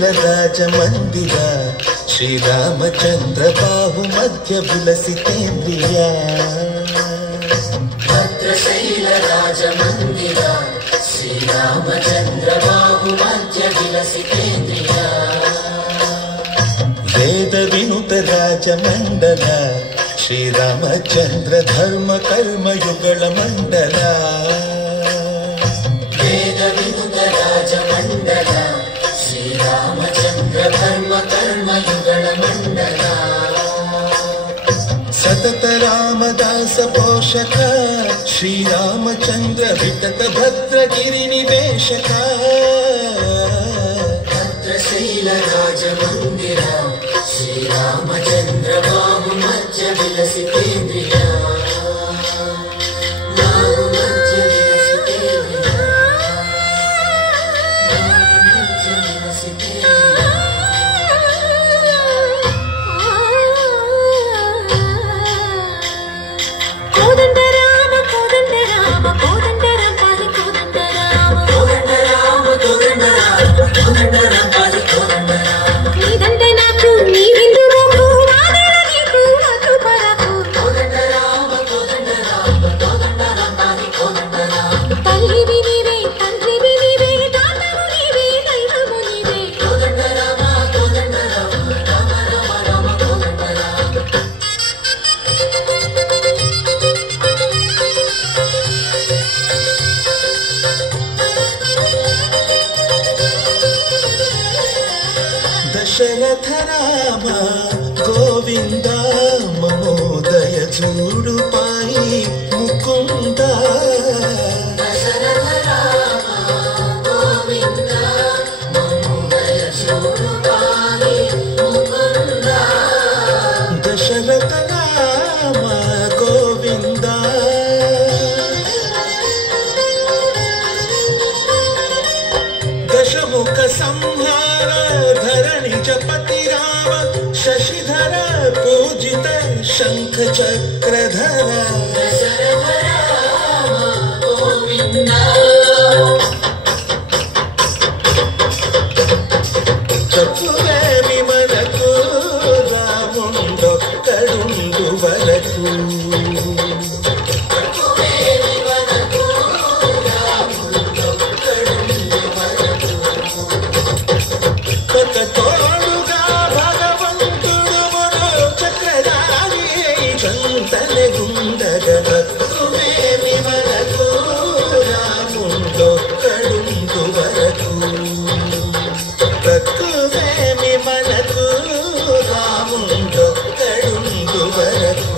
राजमंदिर श्रीरामचंद्र बाहु मध्य विलसितेन्द्रिय भद्रशैल राजमंदिर श्रीरामचंद्र बाहु मध्य विलसितेन्द्रिय वेद विनुत राजमंडल श्रीरामचंद्र धर्म कर्म युगल मंडल वेद विनुत राजमंडल श्रीरामचंद्र धर्म कर्म युगल मंडल सतत रामदास पोषक श्रीरामचंद्र वितत भद्रगिरि निवेशक भद्रशैल राजमंदिर श्रीरामचंद्र बाहु मध्य विलसितेन्द्रिय दशरथ राम गोविंद ममोदय चूडु पाई मुकुंद दशरथ राम गोविंद ममोदय चूडु पाई मुकुंद दशरथ राम गोविंद दशमुख संहार धरणि जपति राम शशिधर पूजित शंख चक्रधर दशरथ राम गोविंद चतुरे विमलकु रामुंडొక్కడుండు వరకు తోడుగా భగవంతుడు చక్రధారి చంతన గుండగవేమి వరకు రాముండొక్కడుండు వరకు తక్కువేమి మనకు రాముండొక్కడుండు వరకు